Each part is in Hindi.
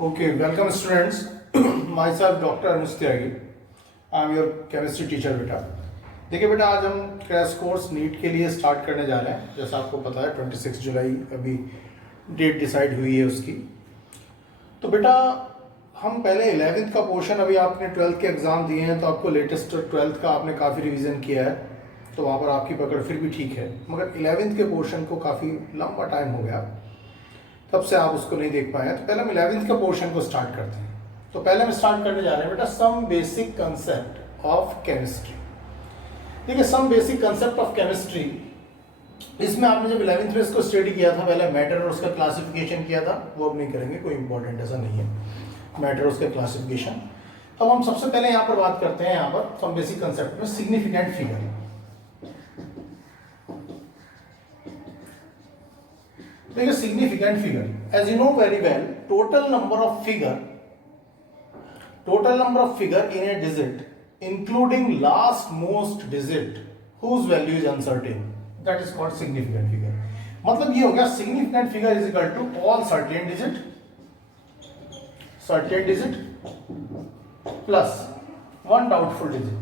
Okay, welcome students. Myself Dr. Anush Tyagi. I am your chemistry teacher बेटा. देखिए बेटा, आज हम क्रैश कोर्स नीट के लिए स्टार्ट करने जा रहे हैं. जैसा आपको पता है 26 जुलाई अभी डेट डिसाइड हुई है उसकी. तो बेटा हम पहले 11th का पोर्शन, अभी आपने 12th के एग्ज़ाम दिए हैं तो आपको लेटेस्ट 12th का आपने काफ़ी रिवीजन किया है, तो वहाँ पर आपकी पकड़ फिर भी ठीक है. मगर 11th के पोर्शन को काफ़ी लंबा टाइम हो गया, तब से आप उसको नहीं देख पाए हैं. तो पहले हम 11th के पोर्शन को स्टार्ट करते हैं. तो पहले हम स्टार्ट करने जा रहे हैं बेटा some basic concept of chemistry. देखिए, some basic concept of chemistry, इसमें आपने जब 11th में इसको स्टडी किया था, पहले मैटर और उसका क्लासिफिकेशन किया था, वो अब नहीं करेंगे, कोई इंपॉर्टेंट ऐसा नहीं है मैटर और उसका क्लासिफिकेशन. अब हम सबसे पहले यहाँ पर बात करते हैं, यहाँ पर सम बेसिक कंसेप्ट में सिग्निफिकेंट फिगर. देखिए significant figure, as you know very well, total number of figure in a digit including last most digit whose value is uncertain, that is called significant figure. मतलब ये हो गया significant figure is equal to all certain digit plus one doubtful digit.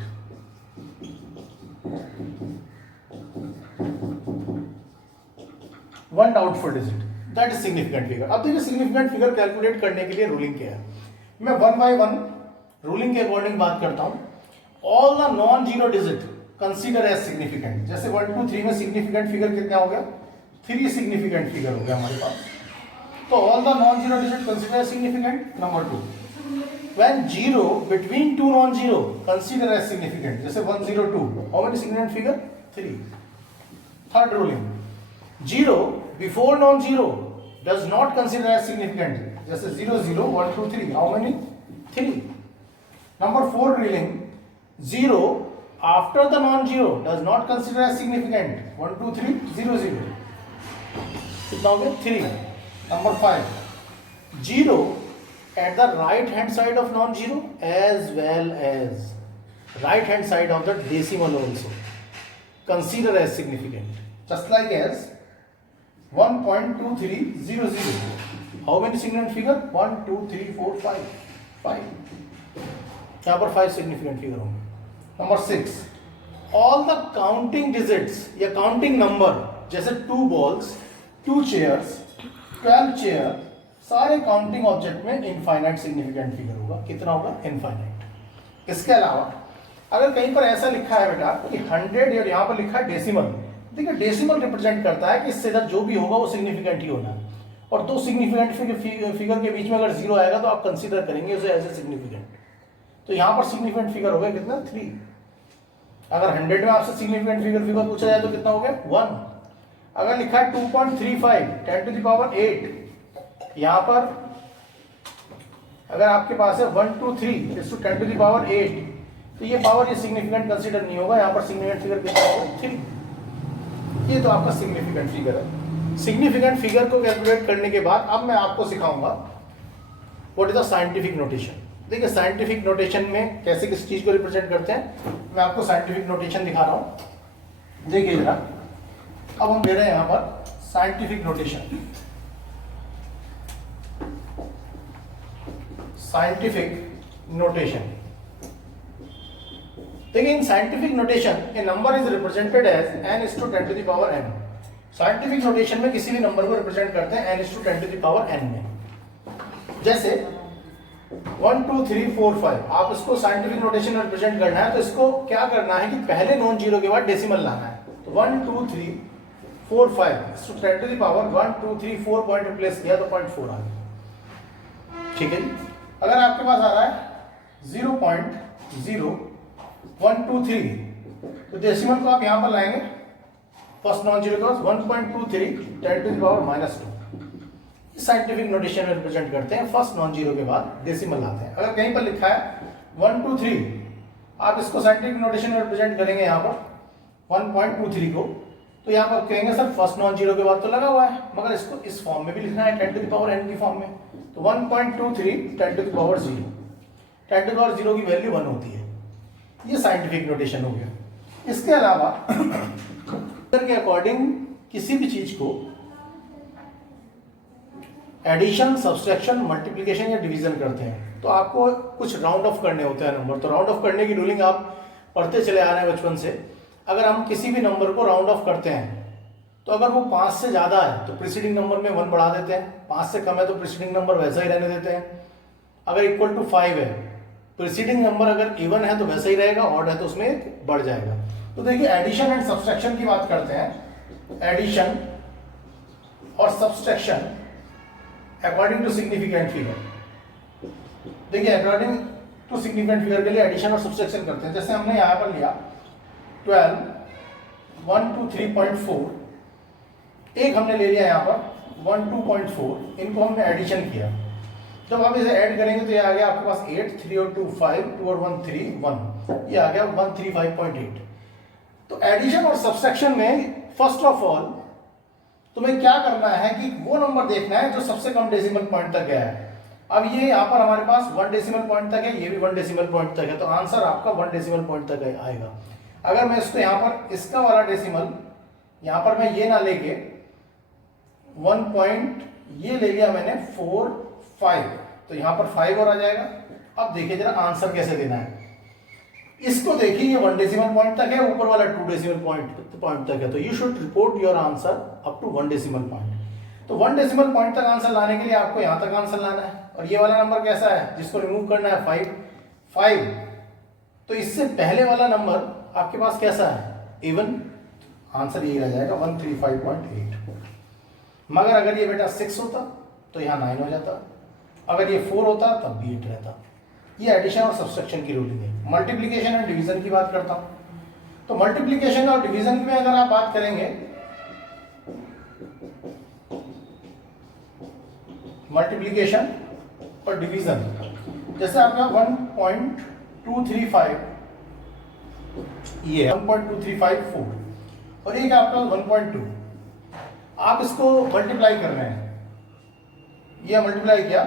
One doubtful digit, that is significant figure. अब देखिए सिग्निफिकेंट फिगर कैलकुलेट करने के लिए रूलिंग क्या है. मैं वन बाय वन रूलिंग के अकॉर्डिंग बात करता हूं. All the non zero digit consider as significant. जैसे 1 2 3 में सिग्निफिकेंट फिगर कितना हो गया, 3 सिग्निफिकेंट फिगर हो गया हमारे पास. तो all the non zero digit consider as significant. Number 2, when zero between two non zero consider as significant. जैसे 1 0 2, how many significant figure, 3. Third ruling, zero before non zero does not consider as significant. जैसे 0 0 1 2 3, how many, 3. Number 4 ruling, zero after the non zero does not consider as significant. 1 2 3 0 0, कितना हो गया, 3. Number 5, zero at the right hand side of non zero as well as right hand side of the decimal also consider as significant. Just like as 1.2300. How many significant figure? 1 2 3 4 5. यहाँ पर 5 significant figure होंगे. Number 6, all the counting digits या counting number, जैसे 2 balls, 2 chairs, 12 chair, सारे counting object में infinite significant figure होगा. कितना होगा, infinite. इसके अलावा अगर कहीं पर ऐसा लिखा है बेटा कि 100 और यहाँ पर लिखा है डेसिमल, देखिए डेसिमल रिप्रेजेंट करता है कि इससे ज्यादा जो भी होगा वो सिग्निफिकेंट ही होना है. और दो सिग्निफिकेंट फिगर के बीच में अगर जीरो आएगा तो आप कंसीडर करेंगे उसे एज ए सिग्निफिकेंट. तो यहाँ पर सिग्निफिकेंट फिगर हो गया कितना, 3. अगर 100 में आपसे सिग्निफिकेंट फिगर पूछा जाए तो कितना हो गया, 1. अगर लिखा है 2.35 10 to the power 8, यहाँ पर अगर आपके पास है 1 2 3 is to 10 to the power 8, तो ये पावर, ये सिग्निफिकेंट कंसीडर नहीं होगा. यहाँ पर सिग्निफिकेंट फिगर कितना होगा, 3. ये तो आपका सिग्निफिकेंट फिगर है. सिग्निफिकेंट फिगर को कैलकुलेट करने के बाद अब मैं आपको सिखाऊंगा what is the scientific notation. देखिए साइंटिफिक नोटेशन में कैसे किस चीज को रिप्रेजेंट करते हैं, मैं आपको साइंटिफिक नोटेशन दिखा रहा हूं. देखिए जरा, अब हम दे रहे हैं यहां पर साइंटिफिक नोटेशन. साइंटिफिक नोटेशन, देखिए in scientific notation a number is represented as n is to 10 to the power n. Scientific notation में किसी भी नंबर को रिप्रेजेंट करते हैं n is to 10 to the power n में. जैसे 1 2 3 4 5, आप इसको साइंटिफिक नोटेशन में रिप्रेजेंट करना है तो इसको क्या करना है कि पहले नॉन जीरो के बाद डेसिमल लाना है. तो 1 2 3 4 5 is to 10 to the power 1 2 3 4 point replace किया तो 0.4 आ गया. ठीक है जी. अगर आपके पास आ रहा है 0.0 1 2 3, तो डेसिमल को आप यहां पर लाएंगे फर्स्ट नॉन जीरो के पास 1.23 10 to the power -2. Scientific notation में रिप्रेजेंट करते हैं, फर्स्ट नॉन जीरो के बाद डेसिमल लाते हैं. अगर कहीं पर लिखा है 1 2 3, आप इसको साइंटिफिक नोटेशन में रिप्रेजेंट करेंगे यहाँ पर 1.23 को, तो यहाँ पर कहेंगे सर फर्स्ट नॉन जीरो के बाद तो लगा हुआ है, मगर इसको इस फॉर्म में भी लिखना है 10 to the power n की फॉर्म में. तो 1.23 10 to the power 0, 10 to the power 0 की वैल्यू 1 होती है. ये साइंटिफिक नोटेशन हो गया. इसके अलावा के अकॉर्डिंग किसी भी चीज को एडिशन, सब्सट्रैक्शन, मल्टीप्लिकेशन या डिवीजन करते हैं तो आपको कुछ राउंड ऑफ करने होते हैं नंबर। तो राउंड ऑफ करने की रूलिंग आप पढ़ते चले आ रहे हैं बचपन से। अगर हम किसी भी नंबर को राउंड ऑफ करते हैं तो अगर वो 5 से ज़्यादा है तो प्रीसीडिंग नंबर में 1 बढ़ा देते हैं, 5 से कम है तो प्रीसीडिंग नंबर वैसा ही रहने देते हैं। अगर इक्वल टू 5 है, प्रीसीडिंग नंबर अगर इवन है तो वैसा ही रहेगा, ऑड है तो उसमें एक बढ़ जाएगा। तो देखिए एडिशन एंड सब्सट्रैक्शन की बात करते हैं। एडिशन और subtraction according to significant figure. देखिए अकॉर्डिंग टू सिग्निफिकेंट फिगर के लिए एडिशन और सब्सट्रैक्शन करते हैं। जैसे हमने यहाँ पर लिया 12, 1 2 3.4, एक हमने ले लिया यहाँ पर 1 2.4, इनको हमने एडिशन किया। जब आप इसे ऐड करेंगे तो ये आ गया आपके पास 8, 3 और 2 5, 2 और 1 3 1, ये आ गया 135.8। तो एडिशन और सब्सट्रैक्शन में फर्स्ट ऑफ ऑल तुम्हें क्या करना है कि वो नंबर देखना है जो सबसे कम डेसिमल पॉइंट तक गया है। अब ये यहाँ पर हमारे पास 1 डेसिमल पॉइंट तक है, ये भी 1 डेसिमल पॉइंट तक है, तो आंसर आपका 1 डेसिमल पॉइंट तक आएगा। अगर मैं इसको यहाँ पर इसका वाला डेसिमल यहाँ पर मैं ये ना लेके 1 पॉइंट ये ले लिया मैंने 4 5, तो यहाँ पर 5 और आ जाएगा। अब देखिए जरा आंसर कैसे देना है। इसको देखिए ये 1 डेसिमल पॉइंट तक है, ऊपर वाला 2 डेसिमल पॉइंट तक है, तो you should report your answer up to 1 decimal point. तो 1 डेसिमल पॉइंट तक आंसर लाने के लिए आपको यहाँ तक आंसर लाना है। और ये वाला नंबर कैसा है जिसको रिमूव करना है 5, तो इससे पहले वाला नंबर आपके पास कैसा है, इवन, आंसर यही रह जाएगा 135.8। मगर अगर ये बेटा 6 होता तो यहाँ 9 हो जाता, अगर ये 4 होता तब भी 8 रहता। ये एडिशन और सब्सट्रैक्शन की रूलिंग है। मल्टीप्लिकेशन एंड डिवीजन की बात करता हूं। तो मल्टीप्लिकेशन और डिवीजन में अगर आप बात करेंगे, मल्टीप्लिकेशन और डिवीजन, जैसे आपका 1.235 ये 1.2354 और एक आपका 1.2, आप इसको मल्टीप्लाई कर रहे हैं, ये मल्टीप्लाई किया,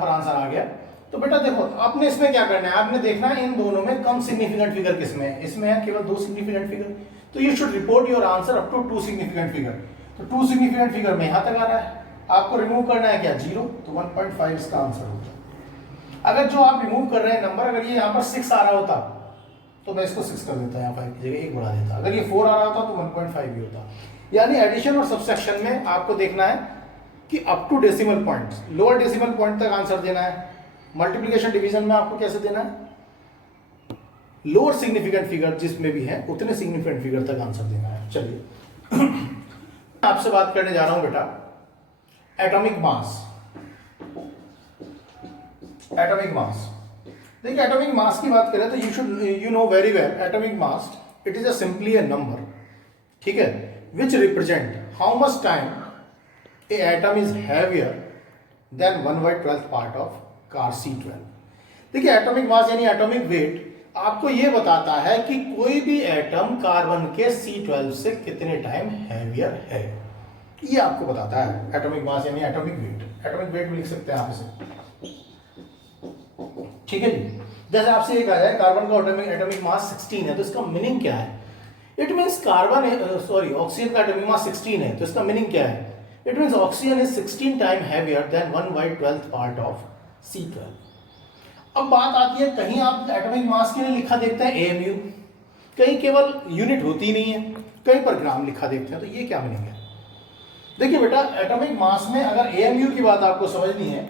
आंसर आ गया। तो बेटा देखो आपने इसमें क्या करना है, आपने देखना है इन दोनों में कम सिग्निफिकेंट फिगर किसमें है। इसमें है केवल 2 सिग्निफिकेंट फिगर, तो you should report your answer up to 2 significant figure. तो 2 सिग्निफिकेंट फिगर में यहां तक आ रहा है, आपको रिमूव करना है क्या 0, तो 1.5 इसका आंसर होगा। अगर जो आप रिमूव कर रहे हैं नंबर, अगर ये यहाँ पर 6 आ रहा होता तो मैं इसको 6 कर देता, यहाँ 5 की जगह 1 बढ़ा देता। अगर ये 4 आ रहा होता तो 1.5 भी होता। यानी एडिशन और सब्सट्रैक्शन में आपको देखना है कि up to decimal point, lower decimal point तक आंसर देना है। मल्टीप्लिकेशन डिवीजन में आपको कैसे देना है, लोअर सिग्निफिकेंट फिगर जिसमें भी है उतने सिग्निफिकेंट फिगर तक आंसर देना है। चलिए आपसे बात करने जा रहा हूं बेटा एटॉमिक मास। एटॉमिक मास, देखिए एटॉमिक मास की बात करें तो you know very well atomic mass, it is a simply a number, ठीक है, which represent how much time a atom is heavier than 1/12 part of car C12। देखिए एटॉमिक मास यानी एटॉमिक वेट आपको ये बताता है कि कोई भी एटम कार्बन के C12 से कितने टाइम हैवियर है, ये आपको बताता है एटॉमिक मास यानी एटॉमिक वेट। एटॉमिक वेट भी लिख सकते हैं आप इसे, ठीक है जी। जैसे आपसे एक आ जाए कार्बन का एटॉमिक मास 16 है, तो इसका मीनिंग क्या है, इट मीन्स कार्बन ऑक्सीजन का एटॉमिक मास 16 है, तो इसका मीनिंग क्या है, it means oxygen is 16 times heavier than 1/12 part of C12। अब बात आती है, कहीं आप एटॉमिक मास के लिए लिखा देखते हैं AMU, कहीं केवल यूनिट होती नहीं है, कहीं पर ग्राम लिखा देखते हैं, तो ये क्या मीनिंग है। देखिए बेटा एटॉमिक मास में अगर AMU की बात आपको समझनी है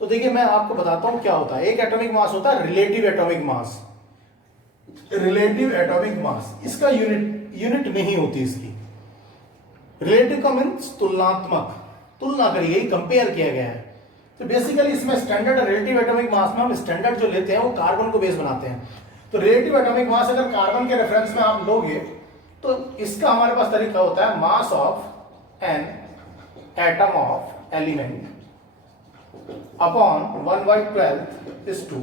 तो देखिए मैं आपको बताता हूं क्या होता है। एक एटॉमिक मास होता है relative atomic mass, relative atomic mass, इसका यूनिट नहीं होती इसकी। रिलेटिव का मीन्स तुलनात्मक, तुलना करी गई, कंपेयर किया गया है। तो बेसिकली इसमें स्टैंडर्ड रिलेटिव एटॉमिक मास में हम स्टैंडर्ड जो लेते हैं वो कार्बन को बेस बनाते हैं। तो रिलेटिव एटॉमिक मास अगर कार्बन के रेफरेंस में आप लोगे तो इसका हमारे पास तरीका होता है mass of an atom of element upon 1/12 is to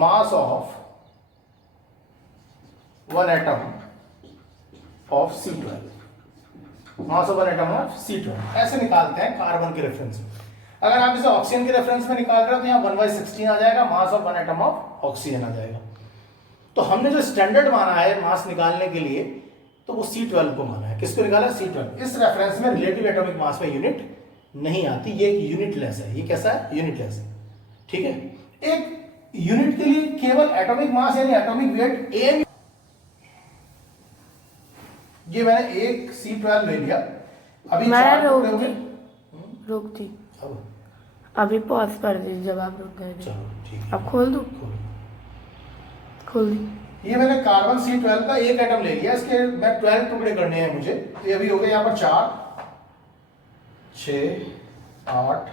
mass of 1 atom of C12, mass of 1 atom of C12 ऐसे निकालते हैं कार्बन के रेफरेंस में। अगर आप इसे ऑक्सीजन के रेफरेंस में निकाल रहे हो तो यहाँ 1/16 आ जाएगा, mass of 1 atom of oxygen आ जाएगा। तो हमने जो स्टैंडर्ड माना है मास निकालने के लिए तो वो C12 को माना है। किसको निकाला? C12। इस रेफरेंस में रिलेटिव एटॉमिक मास में यूनिट नहीं आती, ये यूनिटलेस है। ये कैसा है? यूनिटलेस है। ठीक है, एक यूनिट के लिए केवल एटॉमिक मास यानी एटॉमिक वेट एम, ये मैंने एक C12 ले लिया। अभी चार टुकड़े हो गए। रोक दी, अभी पॉज कर दीजिए जब आप रुक गए। चलो ठीक है, अब खोल दूं? खोल दी। ये मैंने कार्बन C12 का एक एटम ले लिया, इसके मैं 12 टुकड़े करने हैं मुझे। तो ये अभी हो गए यहाँ पर 4, 6, 8,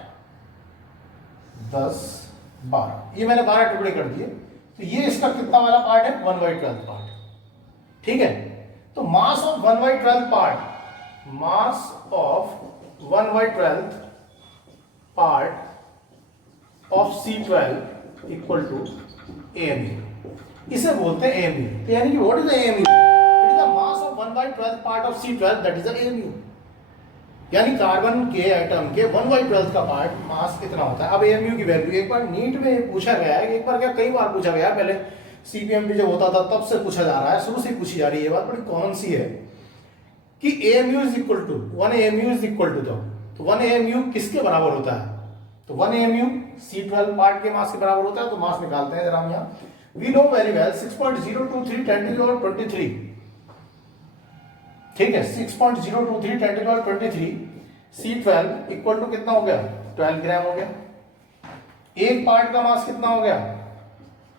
10, 12। ये मैंने 12 टुकड़े कर दिए। तो ये इसका कितना वाला पार्ट है? 1/12 पार्ट। ठीक है, तो mass of 1/12 part, mass of 1/12 part of C12 equal to AMU। इसे बोलते हैं AMU। तो यानी कि what is the AMU? It is the mass of 1/12 part of C12, that is the AMU। यानी कार्बन के एटम के 1/12 का पार्ट मास कितना होता है। अब AMU की वैल्यू एक बार नीट में पूछा गया है, एक बार क्या कई बार पूछा गया है, पहले CPMP जब होता था तब से पूछा जा रहा है, शुरू से पूछी जा रही है। ये बात बड़ी कॉमन सी है कि AMU is equal to 1 AMU is equal to, तो 1 AMU किसके बराबर होता है? तो 1 AMU C12 पार्ट के मास के बराबर होता है। तो मास निकालते हैं जरा हम यहाँ। We know very well 6.023 10 to the power 23। ठीक है, 6.023 10 to the power 23 C12 equal to कितना हो गया? 12 ग्राम हो गया। एक पार्ट का मास कितना हो गया?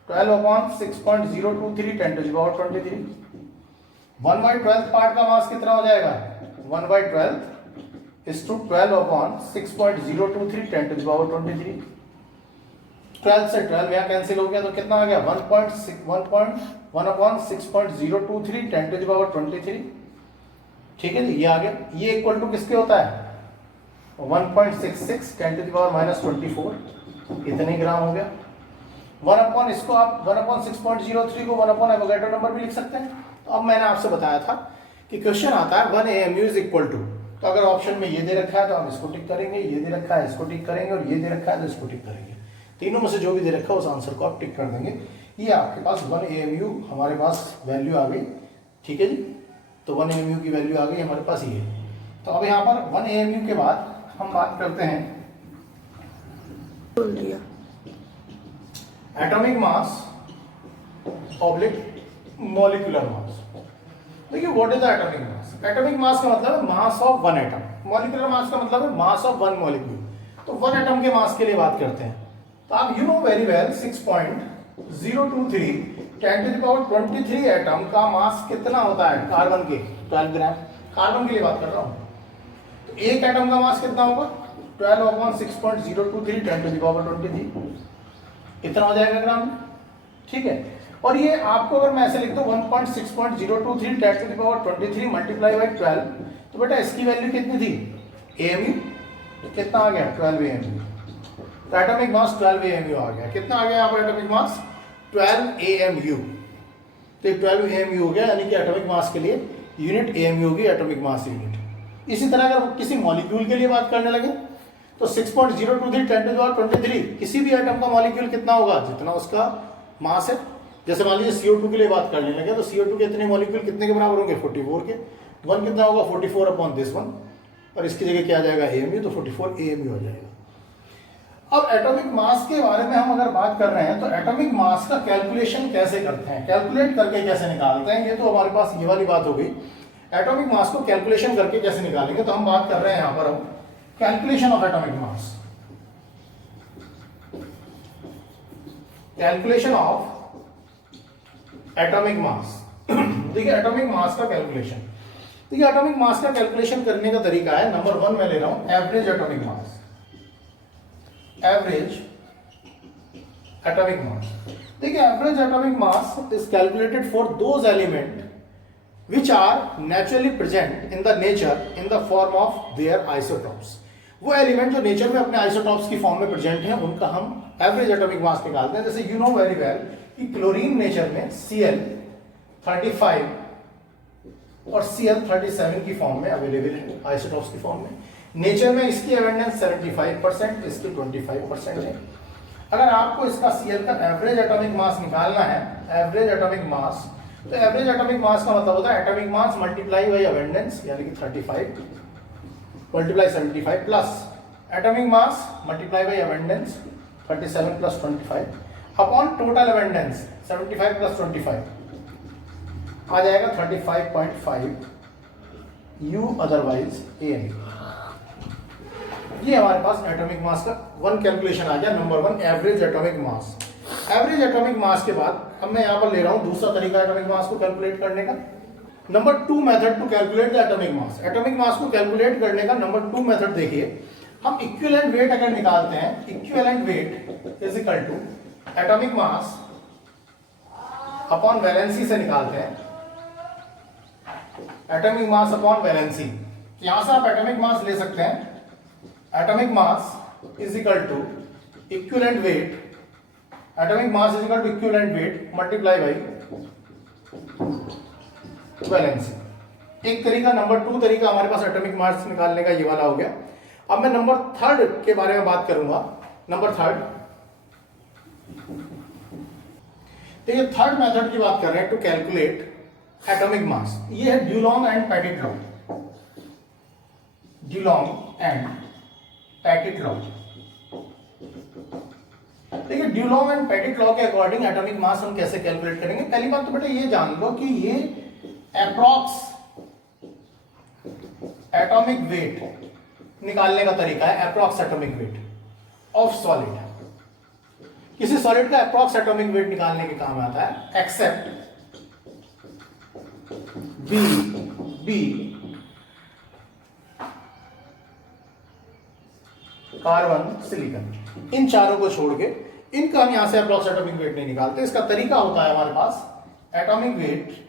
12 upon 6.023 10 to the power 23। 1/12 part का मास कितना हो जाएगा? 1/12 is to 12 upon 6.023 10 to the power 23। 12 से 12 यहाँ कैंसिल हो गया, तो कितना आ गया? 1 अपॉन 6.023 10 to the power 23। ठीक है जी, ये आ गया। ये इक्वल टू किसके होता है? 1.66 10 to the power -24, इतने ग्राम हो गया। 1 अपॉन इसको आप 1 अपॉन 6.03 को 1 अपॉन एवोगैड्रो नंबर भी लिख सकते हैं। तो अब मैंने आपसे बताया था कि क्वेश्चन आता है 1 AMU इज इक्वल टू, तो अगर ऑप्शन में ये दे रखा है तो हम इसको टिक करेंगे, ये दे रखा है इसको टिक करेंगे, और ये दे रखा है तो इसको टिक करेंगे। तीनों में से जो भी दे रखा है उस आंसर को आप टिक कर देंगे। ये आपके पास 1 AMU हमारे पास वैल्यू आ गई।'t है जी, तो 1 AMU की वैल्यू आ गई हमारे पास ये। तो अब यहाँ पर 1 AMU के बाद हम बात करते हैं atomic mass oblique molecular mass. देखिए what is the atomic mass? Atomic mass का मतलब है mass of 1 atom. Molecular mass का मतलब है मास ऑफ 1 मॉलिक्यूल। तो 1 एटम के मास के लिए बात करते हैं। तो आप you know very well 6.023 10 to the power 23 atom का मास कितना होता है कार्बन के? 12 ग्राम। कार्बन के लिए बात कर रहा हूं। तो एक एटम का मास कितना होगा? 12 अपॉन 6.023 10 to the power 23, इतना हो जाएगा ग्राम। ठीक है, और ये आपको अगर मैं ऐसे लिख दूं 1.6.023 10 to the power 23 multiply by 12, तो बेटा इसकी वैल्यू कितनी थी? AMU। तो कितना आ गया? 12 AMU। तो एटॉमिक मास 12 AMU आ गया। कितना आ गया यहाँ पर एटॉमिक मास? 12 AMU। तो 12 AMU हो गया, यानी कि एटॉमिक मास के लिए यूनिट AMU होगी, एटॉमिक मास यूनिट। इसी तरह अगर किसी मॉलिक्यूल के लिए बात करने लगे तो 6.023 10 to the power 23 किसी भी एटम का मॉलिक्यूल कितना होगा? जितना उसका मास है। जैसे मान लीजिए CO2 के लिए बात करने लगे तो CO2 के इतने मॉलिक्यूल कितने के बराबर होंगे? 44 के। 1 कितना होगा? 44 अपॉन दिस 1, और इसकी जगह क्या आ जाएगा? AMU। तो 44 AMU हो जाएगा। अब एटॉमिक मास के बारे में हम अगर बात कर रहे हैं तो एटॉमिक मास का कैलकुलेशन कैसे करते हैं, कैलकुलेट करके कैसे निकालते हैं, ये तो हमारे पास ये वाली बात हो गई। एटॉमिक मास को कैलकुलेशन करके कैसे निकालेंगे, तो हम बात कर रहे हैं यहाँ पर हम calculation of atomic mass. Calculation of atomic mass. देखिए एटॉमिक मास का कैलकुलेशन, देखिए एटॉमिक मास का कैलकुलेशन करने का तरीका है, नंबर 1 मैं ले रहा हूं average atomic mass. Average atomic mass, देखिए average atomic mass is calculated for those element which are naturally present in the nature in the form of their isotopes। वो एलिमेंट जो नेचर में अपने आइसोटॉप्स की फॉर्म में प्रेजेंट हैं उनका हम एवरेज एटॉमिक मास निकालते हैं। जैसे यू नो वेरी वेल कि क्लोरीन नेचर में Cl35 और Cl37 की फॉर्म में अवेलेबल है, आइसोटॉप्स की फॉर्म में। नेचर में इसकी अवेंडेंस 75%, इसकी 25% है। अगर आपको इसका Cl का एवरेज एटॉमिक मास निकालना है, एवरेज एटॉमिक मास, तो एवरेज एटॉमिक मास का मतलब होता है atomic mass multiply by abundance, यानी कि 35 multiply 75 plus atomic mass multiply by abundance 37 plus 25 upon total abundance 75 plus 25 आ जाएगा 35.5 U अदरवाइज AN। ये हमारे पास एटॉमिक मास का वन कैलकुलेशन आ गया, number one average atomic mass. Average atomic मास के बाद अब मैं यहां पर ले रहा हूं दूसरा तरीका एटॉमिक मास को कैलकुलेट करने का। Number 2 method to calculate the atomic mass. Atomic mass को कैलकुलेट करने का नंबर 2 मेथड देखिए, हम इक्विवेलेंट वेट अगर निकालते हैं, equivalent weight is equal to atomic mass upon valency से निकालते हैं, एटॉमिक मास अपॉन वैलेंसी। यहां से आप एटॉमिक मास ले सकते हैं, atomic mass is equal to equivalent weight, atomic mass is equal to equivalent weight multiply by valency. एक तरीका, नंबर 2 तरीका हमारे पास एटॉमिक मास निकालने का ये वाला हो गया। अब मैं नंबर 3 के बारे में बात करूंगा। नंबर 3 देखिए, थर्ड मेथड की बात कर रहे हैं टू कैलकुलेट एटॉमिक मास। ये है Dulong and Petit law. Dulong and Petit law. देखिए, ड्यूलॉन्ग एंड पेटिट लॉ के अकॉर्डिंग एटॉमिक मास हम कैसे कैलकुलेट करेंगे। पहली बात तो बेटा ये जान लो कि ये अप्रॉक्स एटॉमिक वेट निकालने का तरीका है, approx atomic weight of solid. किसी सॉलिड का अप्रॉक्स एटॉमिक वेट निकालने के काम आता है, एक्सेप्ट बी कार्बन, सिलिकॉन, इन चारों को छोड़ के इनका हम यहां से अप्रॉक्स एटॉमिक वेट नहीं निकालते। इसका तरीका होता है हमारे पास atomic weight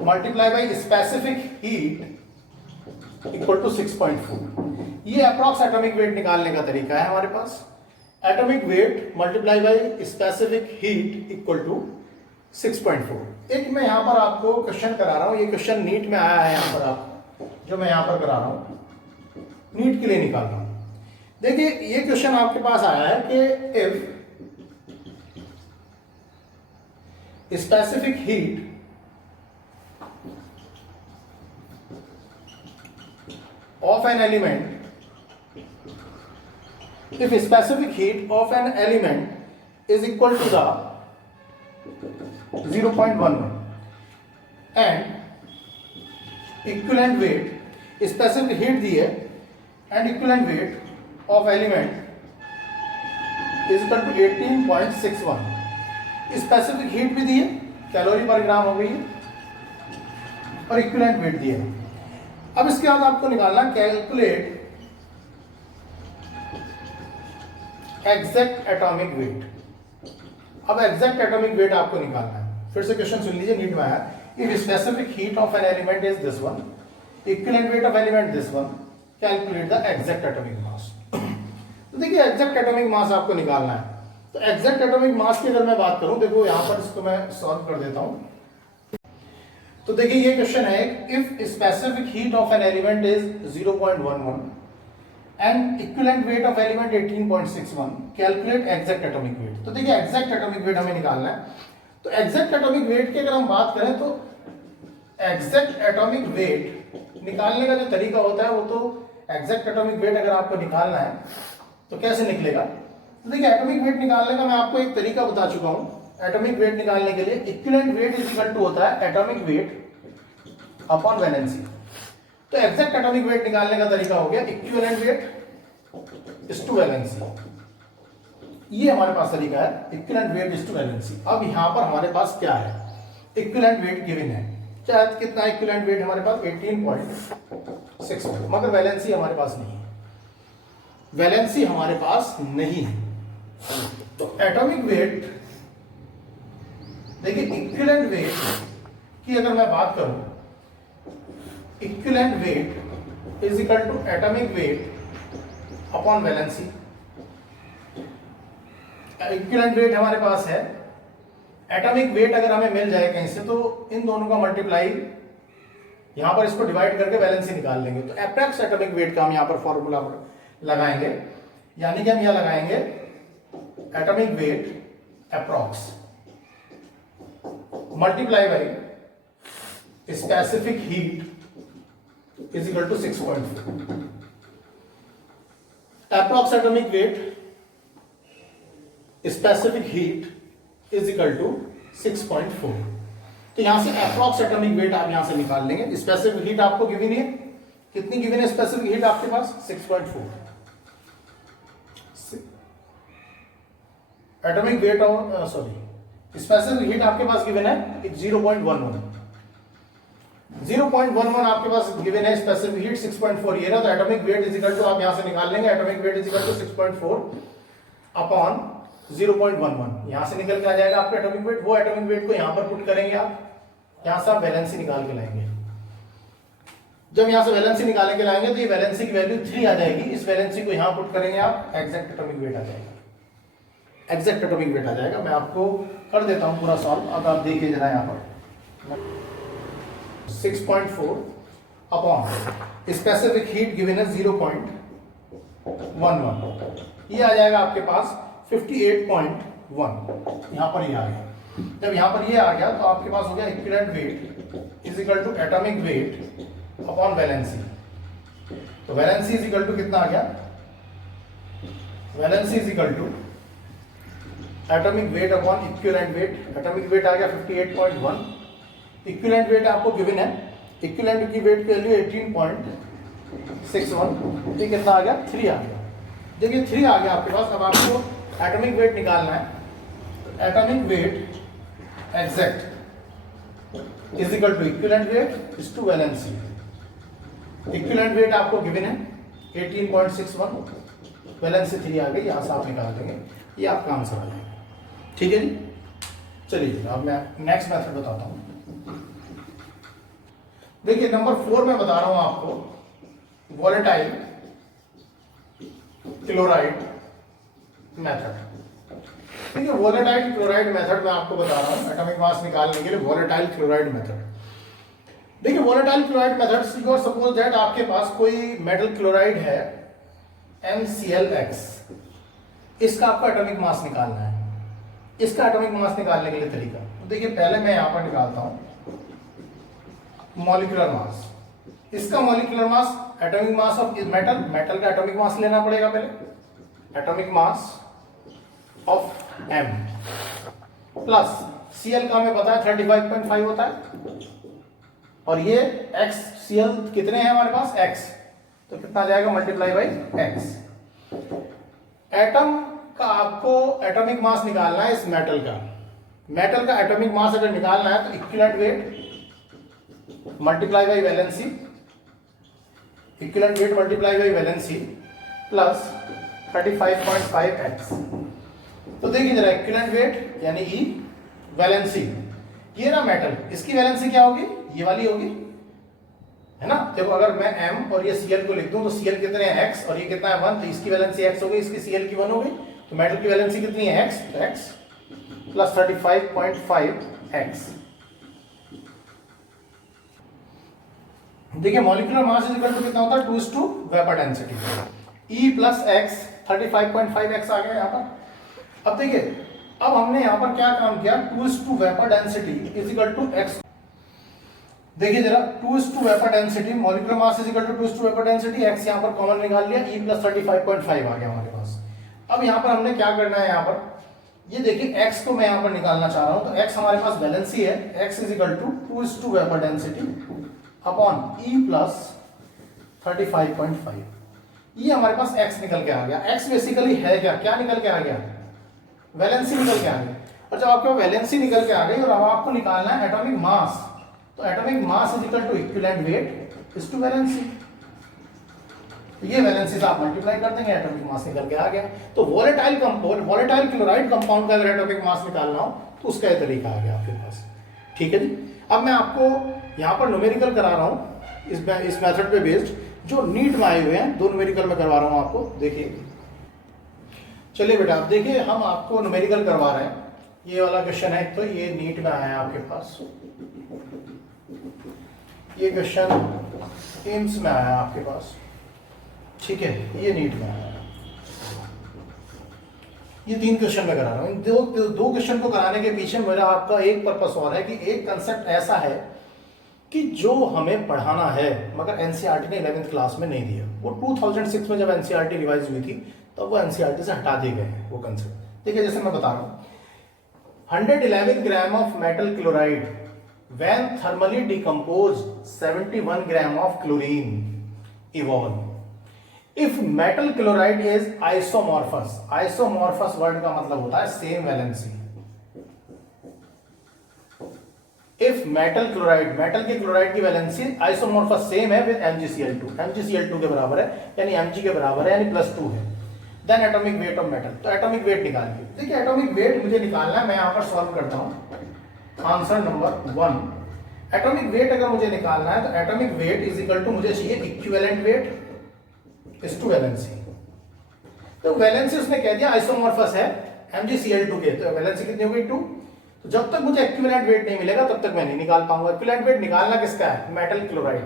multiply by specific heat equal to 6.4। ये अप्रॉक्स एटॉमिक वेट निकालने का तरीका है हमारे पास। Atomic weight multiply by specific heat equal to 6.4। एक मैं यहां पर आपको क्वेश्चन करा रहा हूं, ये क्वेश्चन नीट में आया है यहां पर, आपको जो मैं यहां पर करा रहा हूं नीट के लिए निकाल रहा हूं। देखिए, ये क्वेश्चन आपके पास आया है कि if specific heat of an element, if specific heat of an element is equal to the 0.11 and equivalent weight, specific heat दी है and equivalent weight of element is equal to 18.61। specific heat भी दी है, कैलोरी पर ग्राम हो गई है, और equivalent weight दी है। अब इसके बाद आपको निकालना कैलकुलेट एग्जैक्ट एटॉमिक वेट। अब एग्जैक्ट एटॉमिक वेट आपको निकालना है। फिर से क्वेश्चन सुन लीजिए, नीट में आया, if specific heat of an element is this one, equivalent weight of element this one, calculate the exact atomic mass. तो देखिए, एग्जैक्ट एटॉमिक मास आपको निकालना है। तो एग्जैक्ट एटॉमिक मास की अगर मैं बात करूं, देखो यहां पर इसको मैं सॉल्व कर देता हूं। तो देखिए, ये क्वेश्चन है, if specific heat of an element is 0.11 and equivalent weight of element 18.61, calculate exact atomic wait. तो देखिए, एग्जैक्ट एटॉमिक वेट हमें निकालना है। तो एग्जैक्ट एटॉमिक वेट की अगर हम बात करें तो एग्जैक्ट एटॉमिक वेट निकालने का जो तरीका होता है वो तो एग्जैक्ट एटॉमिक वेट अगर आपको निकालना है तो कैसे निकलेगा। तो देखिए, एटॉमिक वेट निकालने का मैं आपको एक तरीका बता चुका हूं। एटॉमिक वेट निकालने के लिए equivalent weight is equal to होता है एटॉमिक वेट अपॉन वैलेंसी। तो एग्जैक्ट एटॉमिक वेट निकालने का तरीका हो गया equivalent weight is to valency. ये हमारे पास तरीका है, equivalent weight is to valency. अब यहां पर हमारे पास क्या है, इक्विवेलेंट वेट गिवन है, चाहे कितना इक्विवेलेंट वेट हमारे पास 18.61, मगर वैलेंसी हमारे पास नहीं है, वैलेंसी हमारे पास नहीं है। तो एटॉमिक वेट, देखिए इक्विवेलेंट वेट की अगर मैं बात करूं, equivalent weight is equal to atomic weight upon valency. Equivalent weight हमारे पास है, एटॉमिक वेट अगर हमें मिल जाए कहीं से तो इन दोनों का मल्टीप्लाई, यहां पर इसको डिवाइड करके वैलेंसी निकाल लेंगे। तो एप्रॉक्स एटॉमिक वेट का हम यहां पर फॉर्मूला लगाएंगे, यानी कि हम यहां लगाएंगे atomic weight approx multiply by specific heat is equal to 6.4। Approx atomic weight specific heat is equal to 6.4। तो यहां से अप्रॉक्स एटॉमिक वेट आप यहां से निकाल लेंगे। स्पेसिफिक हीट आपको गिवन है, कितनी गिवन है स्पेसिफिक हीट आपके पास? 6.4। एटॉमिक वेट और स्पेसिफिक हीट आपके पास गिवन है 0.11। 0.11 आपके पास गिवन है स्पेसिफिक हीट 6.4 ये रहा। तो atomic weight is equal to आप यहां से निकाल लेंगे, atomic weight is equal to 6.4 upon 0.11। यहां से निकल के आ जाएगा आपका एटॉमिक वेट। वो एटॉमिक वेट को यहां पर पुट करेंगे आप, यहां से आप वैलेंसी निकाल के लाएंगे। जब यहां से वैलेंसी निकाल के लाएंगे तो ये वैलेंसी की वैल्यू 3 आ जाएगी। इस वैलेंसी को यहां पुट करेंगे आप, एग्जैक्ट एटॉमिक वेट आ जाएगा। एग्जैक्ट एटॉमिक वेट आ जाएगा। मैं आपको कर देता हूं पूरा सॉल्व। अब आप देखिए जरा यहां पर 6.4 अपॉन स्पेसिफिक हीट गिवन है 0.11, ये आ जाएगा आपके पास 58.1। यहां पर ये आ गया। जब यहां पर ये आ गया तो आपके पास हो गया equivalent weight is equal to atomic weight upon valency. तो वैलेंसी इज इक्वल टू कितना आ गया? Valency is equal to atomic weight upon equivalent weight. Atomic weight आ गया 58.1। इक्विवेलेंट वेट आपको गिवन है, इक्विवेलेंट की वेट की वैल्यू 18.61। ये कितना आ गया? 3 आ गया। देखिए 3 आ गया आपके पास। अब आपको एटॉमिक वेट निकालना है। Atomic weight exact is equal to equivalent weight is to valency. Equivalent weight आपको गिवन है 18.61, वैलेंसी 3 आ गई। यहां से आप निकाल देंगे, ये आपका आंसर आ जाएगा। ठीक है जी। चलिए अब मैं नेक्स्ट मेथड बताता हूं। देखिए नंबर 4 में बता रहा हूं आपको वोलेटाइल क्लोराइड मेथड। ठीक है, वोलेटाइल क्लोराइड मेथड मैं आपको बता रहा हूं एटॉमिक मास निकालने के लिए। Volatile chloride method. देखिए volatile chloride method, you suppose that आपके पास कोई मेटल क्लोराइड है MClX, इसका आपको एटॉमिक मास निकालना है। इसका एटॉमिक मास निकालने के लिए तरीका, तो देखिए पहले मैं यहां पर निकालता हूं मॉलिक्यूलर मास। इसका molecular mass, atomic mass of metal, metal का एटॉमिक मास लेना पड़ेगा पहले। Atomic mass of M plus Cl का हमें पता है 35.5 होता है, और ये X Cl कितने हैं हमारे पास? X, तो कितना आ जाएगा? Multiply by X। एटम का आपको एटॉमिक मास निकालना है इस मेटल का। मेटल का एटॉमिक मास अगर निकालना है तो equivalent weight multiply by valency, equivalent weight multiply by valency plus 35.5x। तो देखिए जरा इक्विवेलेंट वेट यानी E, वैलेंसी ये ना मेटल, इसकी वैलेंसी क्या होगी? ये वाली होगी, है ना। देखो अगर मैं M और ये Cl को लिख दूं तो Cl कितने हैं? X, और ये कितना है? 1, तो इसकी वैलेंसी X हो गई, इसकी Cl की 1 हो गई। तो मेटल की वैलेंसी कितनी है? X, तो X प्लस 35.5x। देखिए molecular mass is equal to कितना होता है? 2:2 vapour density. E plus X 35.5x आ गया यहाँ पर। अब देखिए अब हमने यहाँ पर क्या काम किया? 2:2 vapour density is equal to X। देखिए जरा 2:2 vapour density, molecular mass is equal to 2:2 vapour density. X यहाँ पर कॉमन निकाल लिया, E प्लस 35.5 आ गया हमारे पास। अब यहाँ पर हमने क्या करना है? यहाँ पर ये देखिए X को मैं यहाँ पर निकालना चाह रहा हूँ, तो X हमारे पास वैलेंसी है। X is equal to 2:2 vapour density upon E plus 35.5। ये हमारे पास X निकल के आ गया। X बेसिकली है क्या निकल के आ गया? वैलेंसी निकल के आ गई। और जब आपके वैलेंसी निकल के आ गई और अब आपको निकालना है एटॉमिक मास, तो atomic mass is equal to equivalent weight is to valency. तो ये वैलेंसी से आप मल्टीप्लाई कर देंगे, एटॉमिक मास निकल के आ गया। तो volatile compound, volatile chloride compound का अगर एटॉमिक मास निकालना हो तो उसका ये तरीका आ गया आपके पास। ठीक है जी। अब मैं आपको यहाँ पर न्यूमेरिकल करा रहा हूँ इस मेथड पे बेस्ड, जो नीट में आए हुए हैं। 2 न्यूमेरिकल में करवा रहा हूँ आपको। देखिए चलिए बेटा, आप देखिए हम आपको न्यूमेरिकल करवा रहे हैं। ये वाला क्वेश्चन है, तो ये नीट में आया है आपके पास। ये क्वेश्चन एम्स में आया है आपके पास। ठीक है, ये नीट में आया है। ये 3 क्वेश्चन मैं करा रहा हूँ। इन दो क्वेश्चन को कराने के पीछे मेरा आपका एक पर्पस और है कि एक कंसेप्ट ऐसा है कि जो हमें पढ़ाना है मगर एनसीईआरटी ने 11th क्लास में नहीं दिया। वो 2006 में जब एनसीईआरटी रिवाइज हुई थी तब वो एनसीईआरटी से हटा दिए गए हैं वो कंसेप्ट। देखिए जैसे मैं बता रहा हूँ, 111 gram of metal chloride when thermally decomposed 71 gram of chlorine evolve. If metal chloride is isomorphous, isomorphous word का मतलब होता है same valency. If metal chloride, metal की क्लोराइड की वैलेंसी isomorphous सेम है with MgCl2, MgCl2 के बराबर है यानी Mg के बराबर है यानी +2 है, then atomic weight of metal. तो एटॉमिक वेट निकालिए। देखिए एटॉमिक वेट मुझे निकालना है, मैं यहां पर सॉल्व करता हूं। आंसर नंबर 1, एटॉमिक वेट अगर मुझे निकालना है तो atomic weight is equal to मुझे चाहिए equivalent weight is to valency. तो वैलेंसी उसने कह दिया आइसोमॉर्फस है MgCl2 के, तो वैलेंसी कितनी होगी 2। तो जब तक मुझे इक्विवेलेंट वेट नहीं मिलेगा तब तक मैं नहीं निकाल पाऊंगा। इक्विवेलेंट वेट निकालना किसका है? Metal chloride.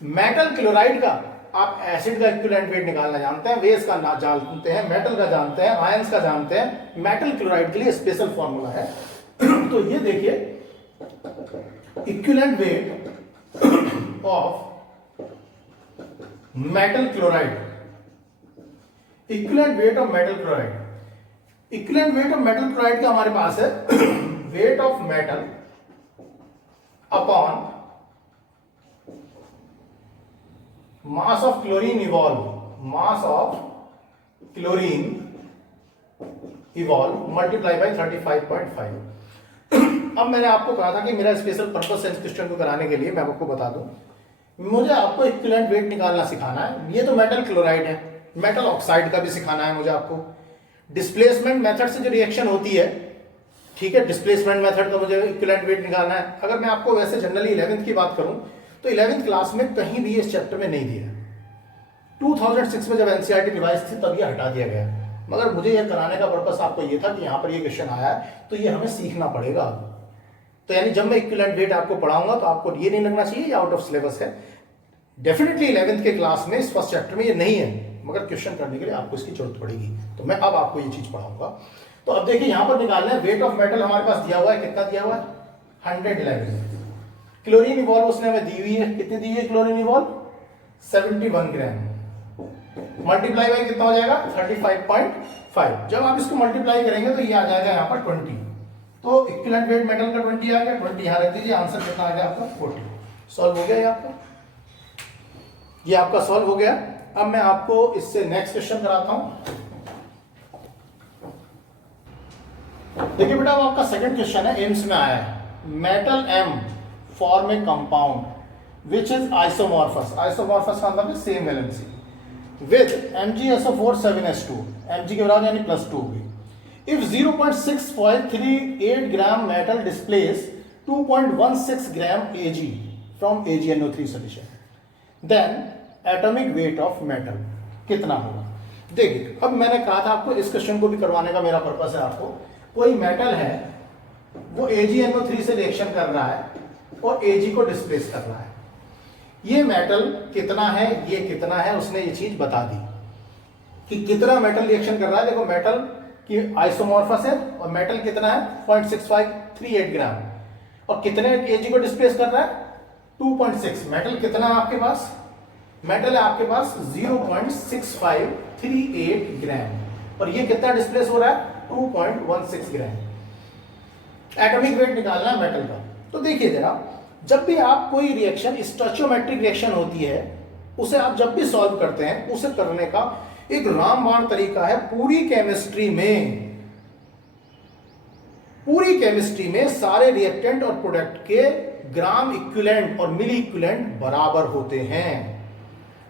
मेटल क्लोराइड का आप एसिड का इक्विवेलेंट वेट निकालना जानते हैं, बेस का ना जानते हैं, मेटल का जानते हैं, आयंस का जानते हैं। मेटल क्लोराइड के लिए स्पेशल फॉर्मूला है। तो ये देखिए equivalent wait of metal chloride, equivalent weight of metal chloride, equivalent weight of metal chloride का हमारे पास है wait of metal upon mass of chlorine evolve, mass of chlorine evolve multiply by 35.5। अब मैंने आपको कहा था कि मेरा स्पेशल पर्पस है इस क्वेश्चन को कराने के लिए, मैं आपको बता दूं, मुझे आपको इक्विवेलेंट वेट निकालना सिखाना है। ये तो मेटल क्लोराइड है, मेटल ऑक्साइड का भी सिखाना है मुझे आपको। डिस्प्लेसमेंट मेथड से जो रिएक्शन होती है, ठीक है, डिस्प्लेसमेंट मेथड का मुझे इक्विवेलेंट वेट निकालना है। अगर मैं आपको वैसे जनरली 11th की बात करूं तो 11th क्लास में कहीं भी इस चैप्टर में नहीं दिया। 2006 में जब एनसीईआरटी रिवाइज थी तब ये हटा दिया गया, मगर मुझे ये कराने का पर्पस आपको ये था कि यहाँ पर ये क्वेश्चन आया है तो ये हमें सीखना पड़ेगा। तो यानी जब मैं इक्विवेलेंट वेट आपको पढ़ाऊंगा तो आपको ये नहीं लगना चाहिए ये आउट ऑफ सिलेबस है। डेफिनेटली 11th के क्लास में इस फर्स्ट चैप्टर में ये नहीं है, मगर क्वेश्चन करने के लिए आपको इसकी जरूरत पड़ेगी, तो मैं अब आपको ये चीज पढ़ाऊंगा। तो अब देखिए यहां पर निकालना है वेट ऑफ मेटल, हमारे पास दिया हुआ है, कितना दिया हुआ है 111। क्लोरीन इवॉल्व उसने हमें दी हुई है, कितनी दी है chlorine evolve 71 gram, multiply by कितना हो जाएगा 35.5। जब आप इसको मल्टीप्लाई करेंगे तो ये आ जाएगा यहाँ पर 20। तो इक्विवेलेंट वेट मेटल का 20 आ गया, 20 यहाँ रख दीजिए, आंसर कितना आ गया आपका 40। सॉल्व हो गया ये आपका, ये आपका सॉल्व हो गया। अब मैं आपको इससे नेक्स्ट क्वेश्चन कराता हूं। देखिए बेटा वो आपका सेकंड क्वेश्चन है, एम्स में आया है, metal M form a compound which is isomorphous, isomorphous का मतलब है same valency, with MgSO4 7s2, Mg के बराबर यानी +2 होगी। If 0.638 gram metal displace 2.16 gram Ag from AgNO3 solution, then atomic weight of metal कितना होगा। देखिए अब मैंने कहा था आपको इस क्वेश्चन को भी करवाने का मेरा पर्पस है, आपको कोई मेटल है वो AgNO3 से रिएक्शन कर रहा है और Ag को डिस्प्लेस कर रहा है। ये मेटल कितना है, ये कितना है, उसने ये चीज बता दी कि कितना मेटल रिएक्शन कर रहा है। देखो मेटल की आइसोमॉर्फस है और मेटल कितना है 0.6538 ग्राम, और कितने Ag को डिस्प्लेस कर रहा है 2.6। मेटल कितना है आपके पास, मेटल है आपके पास 0.6538 ग्राम, और ये कितना डिस्प्लेस हो रहा है 2.16 ग्राम। एटॉमिक वेट निकालना है मेटल का। तो देखिए जरा, जब भी आप कोई रिएक्शन स्टोइचोमेट्रिक रिएक्शन होती है उसे आप जब भी सॉल्व करते हैं, उसे करने का एक रामबाण तरीका है। पूरी केमिस्ट्री में सारे रिएक्टेंट और प्रोडक्ट के ग्राम इक्विवेलेंट और मिली इक्विवेलेंट बराबर होते हैं,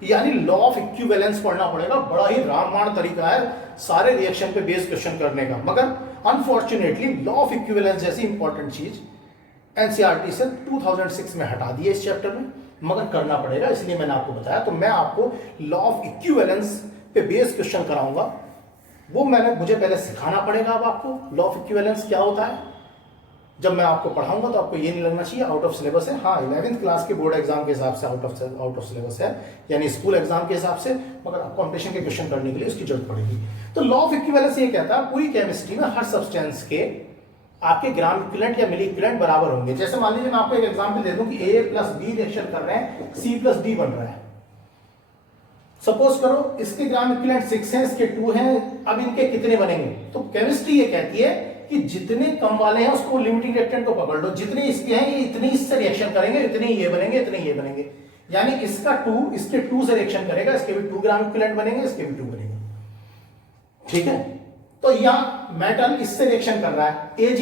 यानी लॉ ऑफ इक्विवेलेंस पढ़ना पड़ेगा। बड़ा ही रामबाण तरीका है सारे रिएक्शन पे बेस्ड क्वेश्चन करने का, मगर अनफॉर्चुनेटली लॉ ऑफ इक्विवेलेंस जैसी इंपॉर्टेंट चीज एनसीईआरटी से 2006 में हटा दी है इस चैप्टर में, मगर करना पड़ेगा, इसलिए मैंने आपको बताया। तो मैं आपको लॉ ऑफ इक्विवेलेंस पे बेस्ड क्वेश्चन कराऊंगा, वो मुझे पहले सिखाना पड़ेगा। अब आपको लॉ ऑफ इक्विवेलेंस क्या होता है, जब मैं आपको पढ़ाऊंगा तो आपको ये नहीं लगना चाहिए आउट ऑफ सिलेबस है। हाँ 11th क्लास के बोर्ड एग्जाम के हिसाब से आउट ऑफ सिलेबस है, यानी स्कूल एग्जाम के हिसाब से, मगर कॉम्पिटिशन के क्वेश्चन करने के लिए उसकी जरूरत पड़ेगी। तो लॉ ऑफ इक्विवेलेंस ये कहता है पूरी केमिस्ट्री में हर सब्सटेंस के आपके ग्राम इक्विवेलेंट या मिली इक्विवेलेंट बराबर होंगे। जैसे मान लीजिए मैं आपको एक एग्जांपल दे दूं कि A प्लस बी रिएक्शन कर रहे हैं, C प्लस डी बन रहा है। सपोज करो इसके ग्राम इक्विवेलेंट 6 हैं, इसके 2 हैं, अब इनके कितने बनेंगे? तो केमिस्ट्री ये कहती है कि जितने कम वाले हैं उसको लिमिटिंग रिएक्टेंट को पकड़ लो, जितने इसके हैं ये इतने इससे रिएक्शन करेंगे, इतने ये बनेंगे, इतने ये बनेंगे। यानी इसका 2 इसके 2 से रिएक्शन करेगा, इसके भी 2 ग्राम इक्विवेलेंट बनेंगे, इसके भी 2 बनेंगे। ठीक है, तो यहां मेटल इससे रिएक्शन कर रहा है, Ag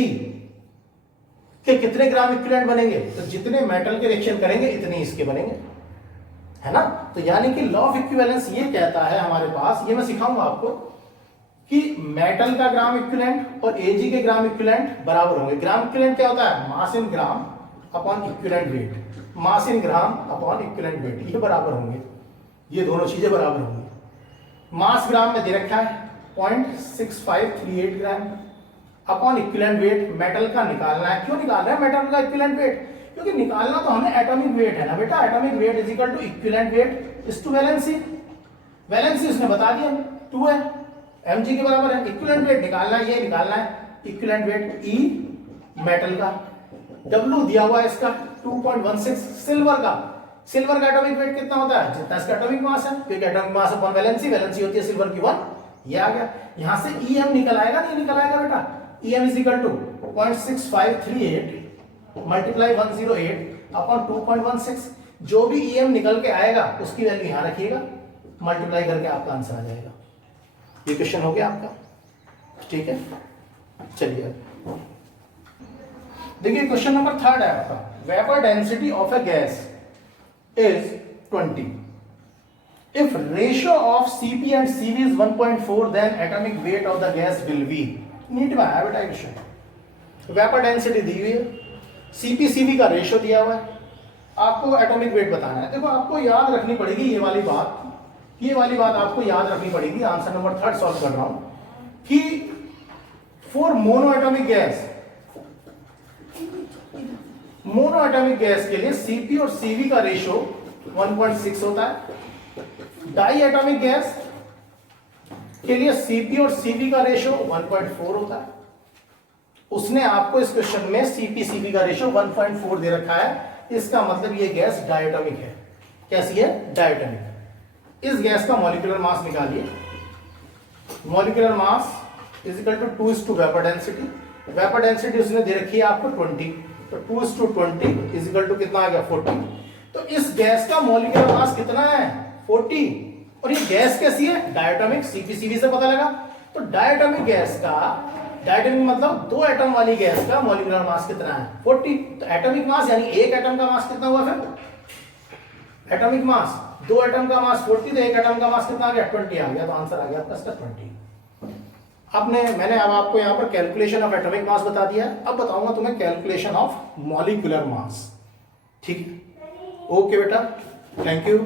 के कितने ग्राम इक्विवेलेंट बनेंगे? तो जितने मेटल के रिएक्शन करेंगे इतने इसके बनेंगे, है ना। तो यानी कि लॉ ऑफ इक्विवेलेंस ये कहता है हमारे पास, ये मैं सिखाऊंगा आपको, कि मेटल का ग्राम इक्विवेलेंट और Ag के ग्राम इक्विवेलेंट बराबर होंगे। ग्राम इक्विवेलेंट क्या होता है? मास इन ग्राम अपॉन इक्विवेलेंट वेट, मास इन ग्राम अपॉन इक्विवेलेंट वेट, ये बराबर होंगे, ये दोनों चीजें बराबर होंगी। मास ग्राम में दे रखा है 0.6538 ग्राम अपॉन इक्विवेलेंट वेट, मेटल का निकालना है। क्यों निकाल रहे हैं मेटल का इक्विवेलेंट वेट? क्योंकि निकालना तो हमें एटॉमिक वेट है ना बेटा, atomic weight is equal to equivalent weight is to valency. Valency उसने बता दिया 2 है, mg के बराबर है। इक्विवेलेंट वेट निकालना है, ये निकालना है इक्विवेलेंट वेट E मेटल का, W दिया हुआ है इसका 2.16 सिल्वर का। सिल्वर का एटॉमिक वेट कितना होता है? जितना इसका एटॉमिक मास है, क्योंकि atomic mass upon valency, valency होती है सिल्वर की 1, ये आ गया। यहां से Em निकल आएगा, नहीं निकल आएगा बेटा? Em is equal to 0.6538 multiply 108 upon 2.16। जो भी Em निकल के आएगा उसकी वैल्यू यहां रखिएगा, मल्टीप्लाई करके आपका आंसर आ जाएगा। ये क्वेश्चन हो गया आपका, ठीक है। चलिए देखिए क्वेश्चन नंबर 3 है आपका, vapour density of A gas is 20 if ratio of Cp and Cv is 1.4 then atomic weight of the gas will be। NEET में आया बेटा क्वेश्चन, वेपर डेंसिटी दी हुई है, Cp Cv का रेशियो दिया हुआ है, आपको एटॉमिक वेट बताना है। देखो आपको याद रखनी पड़ेगी ये वाली बात आपको याद रखनी पड़ेगी। आंसर नंबर 3 सॉल्व कर रहा हूं कि फॉर मोनोएटॉमिक गैस के लिए Cp और Cv का रेशियो 1.6 होता है। डाई एटॉमिक गैस के लिए Cp और Cv का रेशियो 1.4 होता है। उसने आपको इस क्वेश्चन में Cp Cv का रेशियो 1.4 दे रखा है, इसका मतलब ये गैस डायटोमिक है। कैसी है? डायटोमिक। इस गैस का मॉलिक्यूलर मास निकालिए, molecular mass is equal to 2 vapour density. Vapour density उसने दे रखी है आपको 20, तो 2:20 इज इक्वल टू कितना आ गया? 40। तो इस गैस का मॉलिक्यूलर मास कितना है? 40। और ये गैस कैसी है? डायटोमिक। Cp Cv से पता लगा। तो डायटोमिक गैस का, डायटोमिक मतलब 2 एटम वाली गैस का मॉलिक्यूलर मास कितना है? 40। तो एटॉमिक मास यानी एक एटम का मास कितना हुआ? फिर एटॉमिक मास 2 एटम का मास 40, तो एक एटम का मास कितना आ गया? 20 आ गया। तो आंसर आ गया आपका इसका 20। मैंने अब आपको यहां पर कैलकुलेशन ऑफ एटॉमिक मास बता दिया है, अब बताऊंगा तुम्हें कैलकुलेशन ऑफ मॉलिक्यूलर मास। ठीक है, ओके बेटा, थैंक यू।